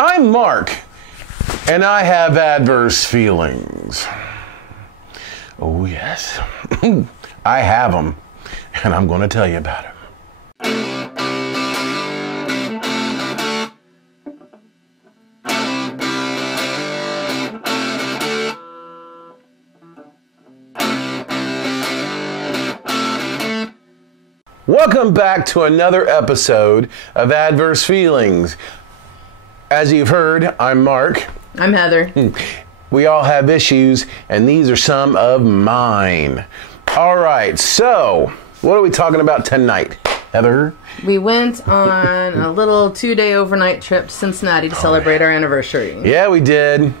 I'm Mark, and I have adverse feelings. Oh, yes. I have them, and I'm going to tell you about them. Welcome back to another episode of Adverse Feelings. As you've heard, I'm Mark. I'm Heather. We all have issues, and these are some of mine. All right, so what are we talking about tonight, Heather? We went on a little 2-day overnight trip to Cincinnati to celebrate our anniversary. Yeah, we did.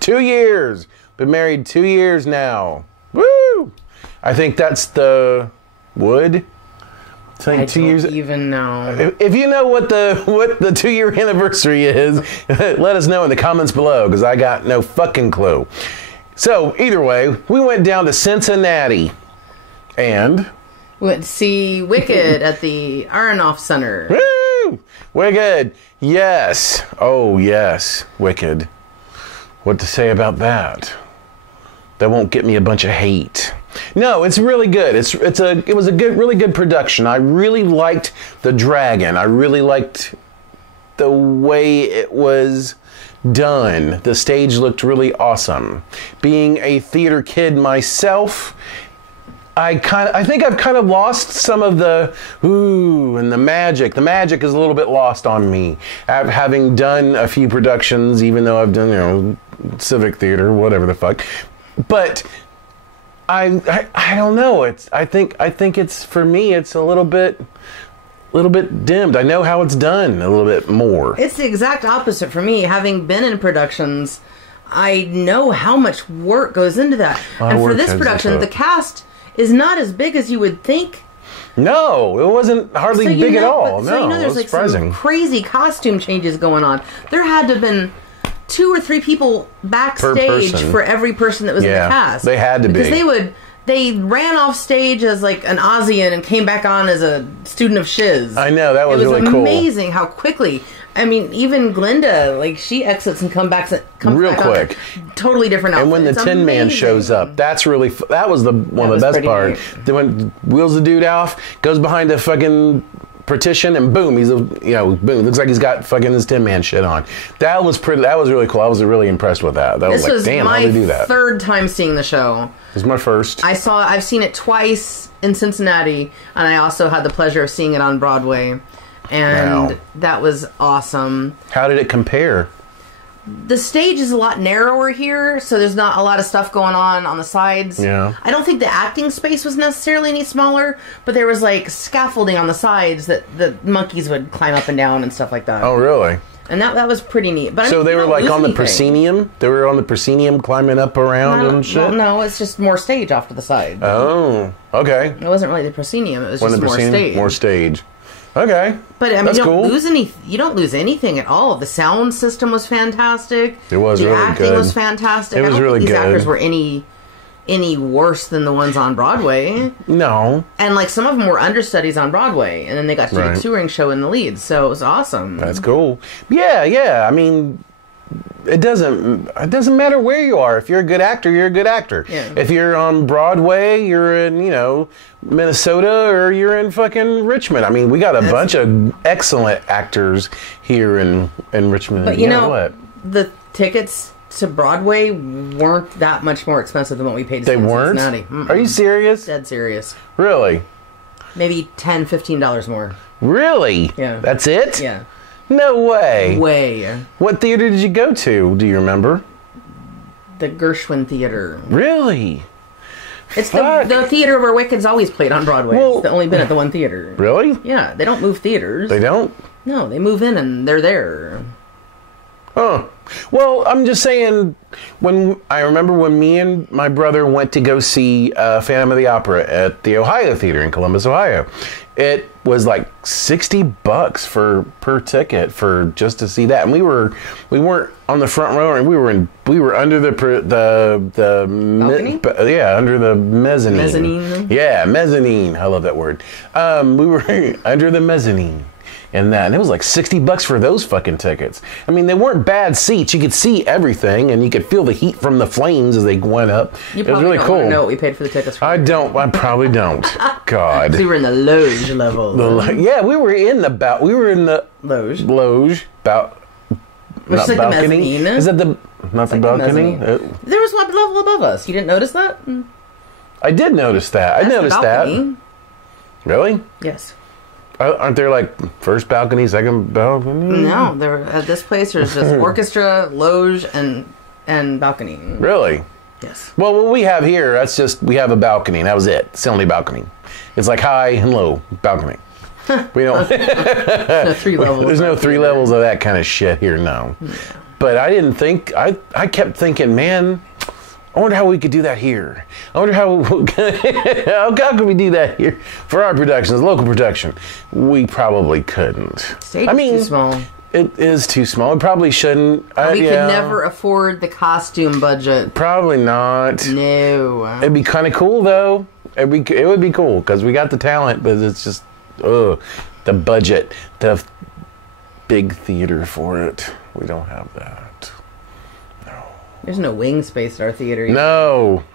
2 years. Been married 2 years now. Woo! I think that's the wood. I don't even know. If you know what the 2-year anniversary is, let us know in the comments below, because I got no fucking clue. So either way, we went down to Cincinnati, and we went to see Wicked at the Aronoff Center. Woo! Wicked, yes. Oh yes, Wicked. What to say about that? That won't get me a bunch of hate. No, it's really good. It was a really good production. I really liked the dragon. I really liked the way it was done. The stage looked really awesome. Being a theater kid myself, I think I've kind of lost some of the ooh and the magic. The magic is a little bit lost on me. Having done a few productions, even though I've done, civic theater, whatever the fuck. But I don't know. I think it's, for me, it's a little bit dimmed. I know how it's done a little bit more. It's the exact opposite for me. Having been in productions, I know how much work goes into that. And for this production, the cast is not as big as you would think. No, it wasn't hardly big at all. No, there's like some crazy costume changes going on. There had to have been 2 or 3 people backstage for every person that was in the cast. They had to be. Because they ran off stage as like an Ozian and came back on as a student of Shiz. I know, that was really cool. It was amazing how quickly. I mean, even Glinda, like, she exits and comes back real quick. Totally different outfit. And when the Tin Man shows up, that was one of the best parts. Then when wheels the dude off, goes behind a fucking partition, and boom, he's boom, looks like he's got fucking his Tin Man shit on. That was really cool. I was really impressed with that. That was like, damn, how did they do that? This was my 3rd time seeing the show. It was my 1st. I've seen it twice in Cincinnati, and I also had the pleasure of seeing it on Broadway, and that was awesome. How did it compare? The stage is a lot narrower here, so there's not a lot of stuff going on the sides. Yeah. I don't think the acting space was necessarily any smaller, but there was like scaffolding on the sides that the monkeys would climb up and down and stuff like that. Oh, really? And that was pretty neat. But so they were like on the proscenium? They were on the proscenium climbing up around and shit? Well, no, it's just more stage off to the side. Oh, okay. It wasn't really the proscenium, it was just more stage. More stage. Okay. But I mean, you don't lose anything at all. The sound system was fantastic. It was really good. The acting was fantastic. It was really good. These actors were any worse than the ones on Broadway. No. And like some of them were understudies on Broadway, and then they got to do the touring show in the lead. So it was awesome. That's cool. Yeah. I mean, it doesn't matter where you are. If you're a good actor, you're a good actor. Yeah. If you're on Broadway, you're in, Minnesota, or you're in fucking Richmond. I mean, we got a bunch of excellent actors here in Richmond. But you know what? The tickets to Broadway weren't that much more expensive than what we paid to see in Cincinnati. Mm-mm. Are you serious? Dead serious. Really? Maybe $10, $15 more. Really? Yeah. That's it? Yeah. No way. Way. What theater did you go to? Do you remember? The Gershwin Theater. Really? It's the theater where Wicked's always played on Broadway. Well, it's only been at the one theater. Really? Yeah, they don't move theaters. They don't? No, they move in and they're there. Huh. Well, I'm just saying, I remember when me and my brother went to go see Phantom of the Opera at the Ohio Theater in Columbus, Ohio. It was like $60 per ticket for just to see that, and we weren't on the front row, and we were under the balcony? Under the mezzanine. Mezzanine. Yeah, mezzanine. I love that word. We were under the mezzanine. and that. And it was like $60 for those fucking tickets. I mean, they weren't bad seats. You could see everything, and you could feel the heat from the flames as they went up. It was really cool. I know what we paid for the tickets for. I probably don't. God. We were in the loge level. Yeah, we were in the loge. Which is like balcony. The mezzanine. Is that not the balcony? There was one level above us. You didn't notice that? I did notice that. I noticed that. Really? Yes. Aren't there like first balcony, second balcony? No, at this place there's just orchestra, loge, and balcony. Really? Yes. Well, what we have here, we have a balcony. That was it. It's the only balcony. It's like high and low balcony. We don't. No 3 levels. There's no 3 levels of that kind of shit here, no. Yeah. But I didn't think. I kept thinking, man, I wonder how we could do that here. I wonder how could we do that here for our productions, local production. We probably couldn't. Stage is too small. It is too small. It probably shouldn't. We could never afford the costume budget. Probably not. No. It'd be kind of cool though. It would be cool because we got the talent, but it's just the budget, the big theater for it. We don't have that. No. There's no wing space at our theater either.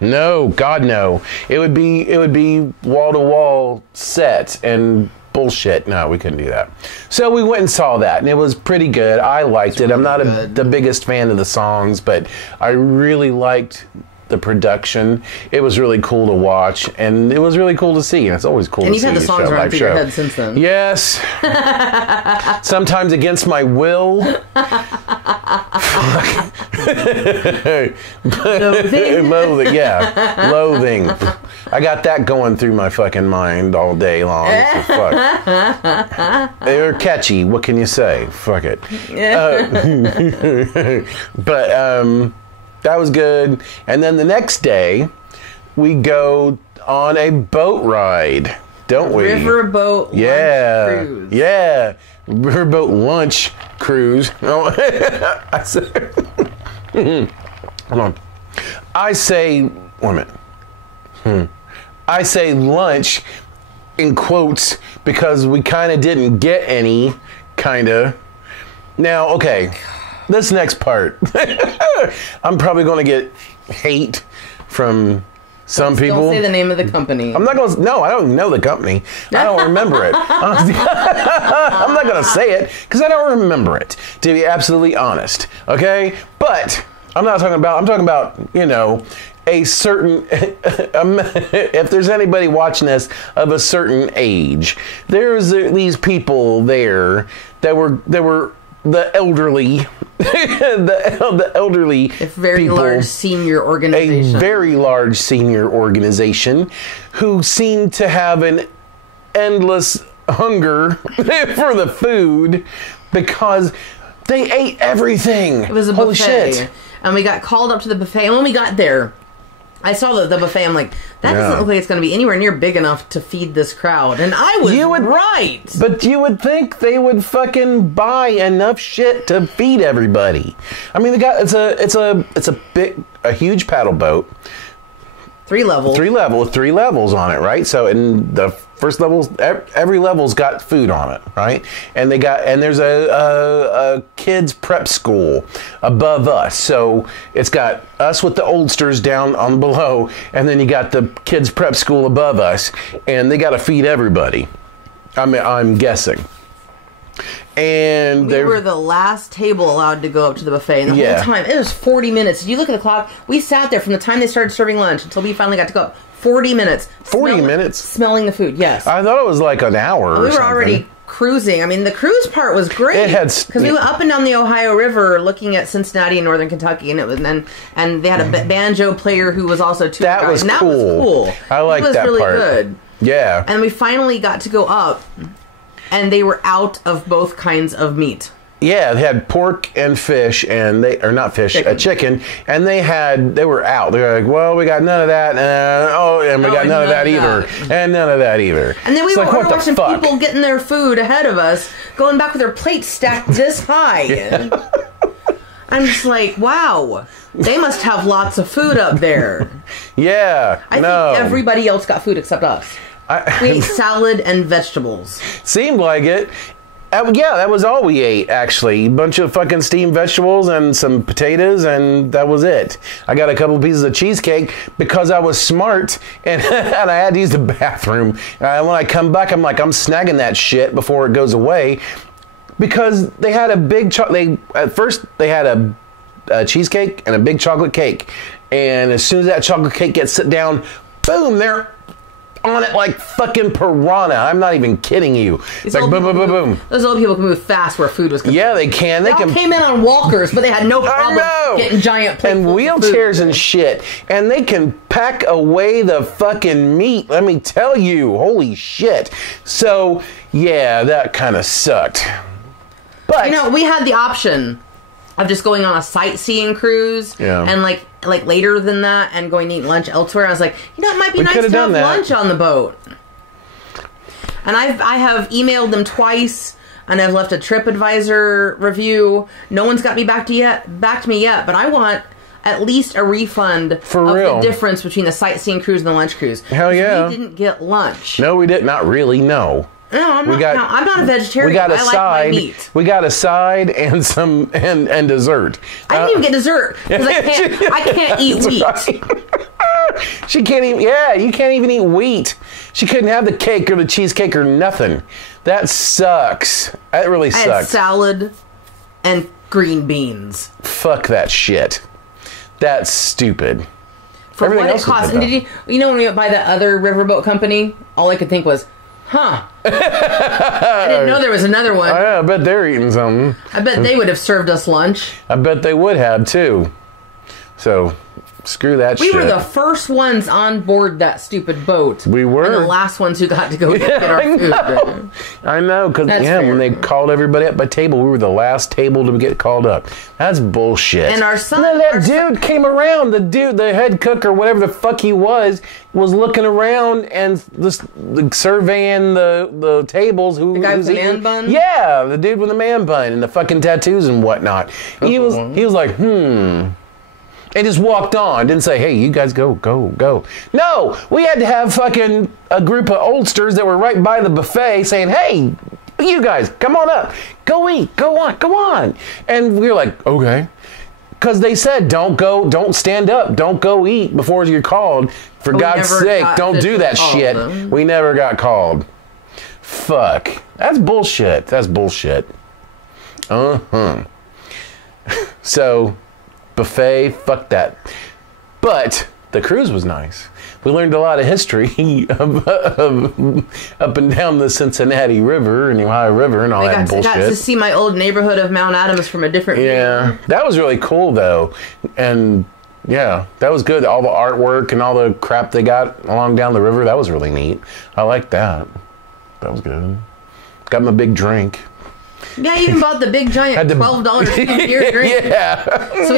No, God no. It would be wall to wall set and bullshit. No, we couldn't do that. So we went and saw that, and it was pretty good. I liked it. I'm not the biggest fan of the songs, but I really liked the production. It was really cool to watch, and it was really cool to see. And it's always cool to see. And you've had the songs around through your head since then. Yes. Sometimes against my will. Loathing. Yeah. Loathing. I got that going through my fucking mind all day long. So fuck. They're catchy. What can you say? Fuck it. But that was good. And then the next day, we go on a boat ride, don't we? Riverboat lunch cruise. Yeah. Riverboat lunch cruise. Oh, I said, hold on. I say, wait a minute. I say lunch in quotes because we kind of didn't get any, kind of. Now, okay. This next part, I'm probably going to get hate from some people. Don't say the name of the company. I'm not going to. No, I don't know the company. I don't remember it. I'm not going to say it because I don't remember it, to be absolutely honest. Okay? But I'm talking about, a certain, if there's anybody watching this of a certain age, there's these people there that were the elderly, the elderly people, large senior organization. A very large senior organization who seem to have an endless hunger for the food because they ate everything. It was a Holy buffet. Shit. And we got called up to the buffet. And when we got there, I saw the buffet. I'm like, that doesn't look like it's going to be anywhere near big enough to feed this crowd. And I was right. But you would think they would fucking buy enough shit to feed everybody. I mean, it's a huge paddle boat. 3 levels. 3 levels on it, right? So in the first levels, every level's got food on it, right? And there's a kids prep school above us. So it's got us with the oldsters down on below, and then you got the kids prep school above us, and they got to feed everybody. I'm guessing. And we were the last table allowed to go up to the buffet, and the whole time it was 40 minutes. If you look at the clock, we sat there from the time they started serving lunch until we finally got to go up. 40 minutes. 40 minutes? Smelling the food, yes. I thought it was like an hour or something. We were already cruising. I mean, the cruise part was great. Because we went up and down the Ohio River looking at Cincinnati and Northern Kentucky, and and they had a banjo player who was also tour guide. That was cool. That was cool. I like that part. It was really good. Yeah. And we finally got to go up, and they were out of both kinds of meat. Yeah, they had pork and fish, and chicken, and they were out. They were like, well, we got none of that, and we got none of that either, and none of that either. And then we were watching people getting their food ahead of us, going back with their plates stacked this high. Yeah. I'm just like, wow, they must have lots of food up there. Yeah, I think everybody else got food except us. We ate salad and vegetables. Seemed like it. Yeah, that was all we ate, actually. A bunch of fucking steamed vegetables and some potatoes, and that was it. I got a couple pieces of cheesecake because I was smart, and, and I had to use the bathroom. When I come back, I'm like, I'm snagging that shit before it goes away. Because they had a big at first they had a cheesecake and a big chocolate cake. And as soon as that chocolate cake gets sit down, boom, they're on it like fucking piranha. I'm not even kidding you. It's like boom, boom, boom, boom. Those old people can move fast where food was concerned. Yeah, they can. They came in on walkers, but they had no problem getting giant plates and wheelchairs and shit. And they can pack away the fucking meat. Let me tell you, holy shit. So yeah, that kind of sucked. But you know, we had the option of just going on a sightseeing cruise, and like later than that, and going to eat lunch elsewhere. I was like, you know, it might be nice to have lunch on the boat. And I have emailed them twice, and I've left a TripAdvisor review. No one's got me back to me yet, but I want at least a refund for of real. The difference between the sightseeing cruise and the lunch cruise. Hell yeah! We didn't get lunch. No, we did not really. No. No, I'm not a vegetarian. We got a I side. like my meat. We got a side and some and dessert. I didn't even get dessert because I can't eat wheat. Right. She can't even. Yeah, you can't even eat wheat. She couldn't have the cake or the cheesecake or nothing. That sucks. That really sucks. I had salad and green beans. Fuck that shit. That's stupid. For everything what it cost. And did you know when we went by that other riverboat company? All I could think was, huh. I didn't know there was another one. Yeah, I bet they're eating something. I bet they would have served us lunch. I bet they would have, too. So, screw that shit. We were the first ones on board that stupid boat. We were. And the last ones who got to go get our food. I know, because when they called everybody up by table, we were the last table to get called up. That's bullshit. And our son... that dude came around. The head cook or whatever the fuck he was looking around and surveying the tables. The guy with the man bun? Yeah, the dude with the man bun and the fucking tattoos and whatnot. He was like, and just walked on. Didn't say, hey, you guys go. No, we had to have fucking a group of oldsters that were right by the buffet saying, hey, you guys, come on up. Go eat. Go on. And we were like, okay. Because they said, don't stand up. Don't go eat before you're called. For God's sake, don't do that shit. We never got called. Fuck. That's bullshit. So... buffet, fuck that. But the cruise was nice. We learned a lot of history of up and down the Cincinnati River and the Ohio River and all that bullshit. I got to see my old neighborhood of Mount Adams from a different view. That was really cool though. And yeah, that was good. All the artwork and all the crap they got along down the river, that was really neat. I liked that. That was good. Got my big drink. Yeah, you even bought the big giant $12 beer drink. Yeah. So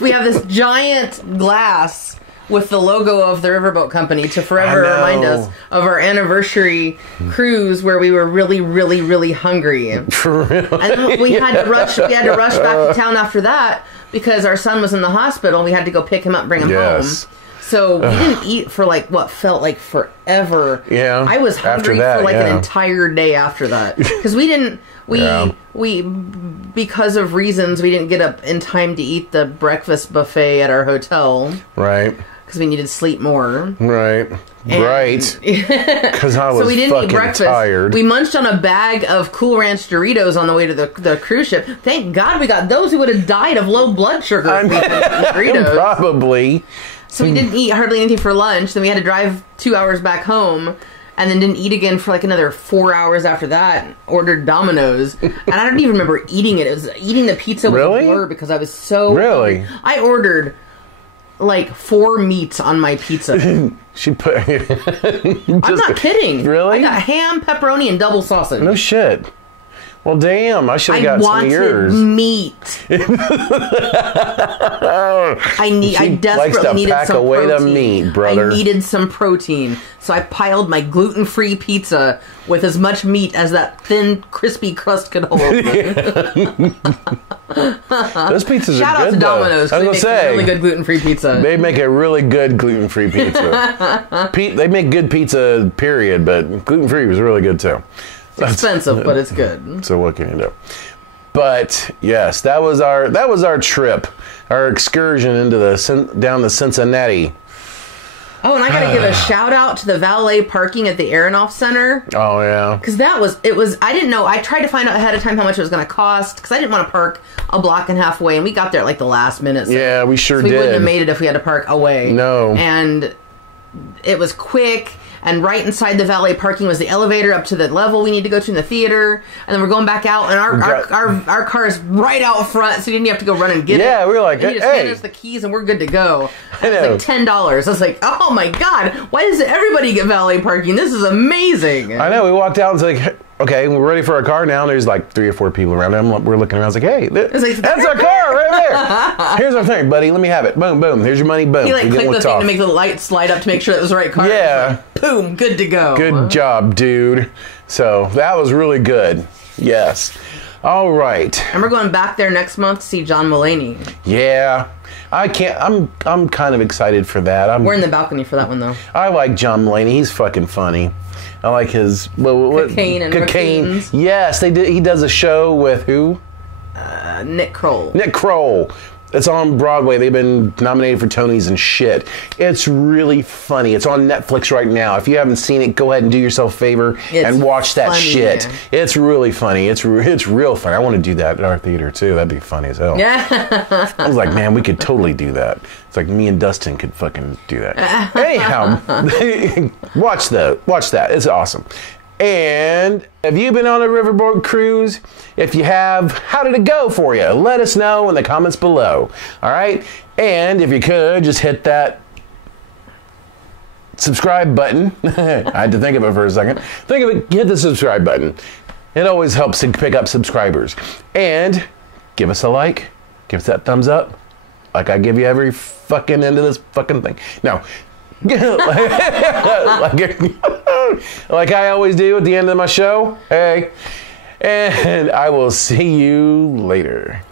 we have this giant glass with the logo of the Riverboat Company to forever remind us of our anniversary cruise where we were really, really, really hungry. For real. And we had to rush. We had to rush back to town after that because our son was in the hospital. We had to go pick him up, and bring him home. So we didn't eat for like what felt like forever. Yeah. I was hungry for like an entire day after that because we didn't. We because of reasons we didn't get up in time to eat the breakfast buffet at our hotel. Right. Because we needed to sleep more. Right. Right. Because I was fucking tired. We munched on a bag of Cool Ranch Doritos on the way to the cruise ship. Thank God we got those. We would have died of low blood sugar if we hadn't eaten Doritos. Probably. So we didn't eat hardly anything for lunch. Then we had to drive 2 hours back home. And then didn't eat again for like another 4 hours after that. Ordered Domino's. And I don't even remember eating it. It was eating the pizza was a blur because I was so... Really? I ordered like 4 meats on my pizza. She put... I'm not kidding. Really? I got ham, pepperoni, and double sausage. No shit. Well, damn, I should have got some of yours. Meat. I desperately needed some protein. The meat, brother. I needed some protein. So I piled my gluten-free pizza with as much meat as that thin, crispy crust could hold. Those pizzas Shout are good, out to Domino's. I was going to say. Really good gluten-free pizza. They make a really good gluten-free pizza. They make good pizza, period, but gluten-free was really good, too. It's expensive, but it's good. So what can you do? But yes, that was our trip, our excursion into down to Cincinnati. Oh, and I got to give a shout out to the valet parking at the Aronoff Center. Oh, yeah. Because I didn't know. I tried to find out ahead of time how much it was going to cost because I didn't want to park a block and a half away. And we got there at like the last minute. So yeah, we sure did. We wouldn't have made it if we had to park away. No. And it was quick. And right inside the valet parking was the elevator up to the level we need to go to in the theater. And then we're going back out. And our car is right out front. So you didn't have to go run and get it. Yeah, we were like, hey. You just hand us the keys and we're good to go. And it was like $10. I was like, oh my God. Why does everybody get valet parking? This is amazing. I know. We walked out and it's like, okay, we're ready for our car now. And there's like 3 or 4 people around. And we're looking around. It's like, hey, that's our car right there. Here's our thing, buddy. Let me have it. Boom, boom. Here's your money. Boom. He like clicked the thing to make the light slide up to make sure it was the right car. Yeah. Like, boom. Good to go. Good job, dude. So that was really good. Yes. All right. And we're going back there next month to see John Mulaney. Yeah. I'm kind of excited for that. We're in the balcony for that one, though. I like John Mulaney. He's fucking funny. I like his cocaine and cocaine. Yes, he does a show with who? Nick Kroll. Nick Kroll. It's on Broadway. They've been nominated for Tonys and shit. It's really funny. It's on Netflix right now. If you haven't seen it, go ahead and do yourself a favor and watch that shit. Yeah. It's really funny. It's real funny. I want to do that at our theater too. That'd be funny as hell. Yeah. I was like, man, we could totally do that. It's like me and Dustin could fucking do that. Anyhow, watch that. It's awesome. And have you been on a Riverboat cruise? If you have, how did it go for you? Let us know in the comments below. All right? And if you could, just hit that subscribe button. I had to think of it for a second. Think of it, hit the subscribe button. It always helps to pick up subscribers. And give us a like. Give us that thumbs up. Like I give you every fucking end of this fucking thing. No. like I always do at the end of my show. Hey. And I will see you later.